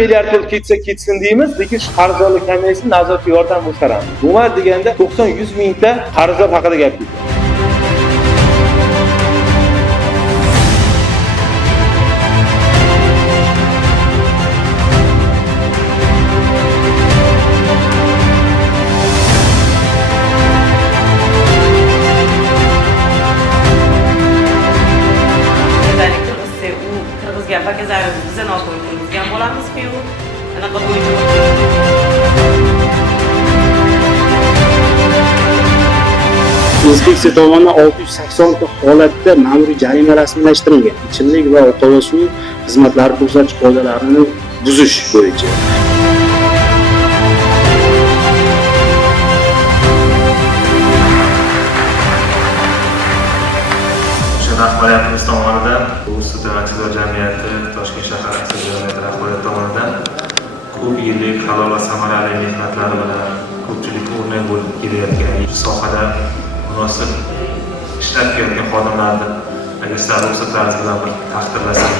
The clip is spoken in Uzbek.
milliard pul ketsin deymiz, lekin shu qarzdorlik komissiyasi nazoratga yordam ko'rsatamiz. Umuman deganda 90-100 mingta qarzdor haqida gap ketdi. Apesar de 19 kirgizgan bo'lamiz-ku, anaqa bo'yicha inspeksiya tomonidan 680 ta holatda ma'muriy jarima rasmiylashtirilgan. Ichimlik va oqova suv xizmatlari ko'rsatish qoidalarini buzish bo'yicha. Rahbariyatimiz tomonidan, Sud aksiyador jamiyati, Toshkent shahar aksiyador jamiyati rahbariyati tomonidan ko'p yillik halol va samarali mehnatlari bilan ko'pchilikka o'rnak bo'lib kelayotgan sohada munosib ishlab kelayotgan xodimlarni magistr ruxsatlari bilan bir taqdirlasak.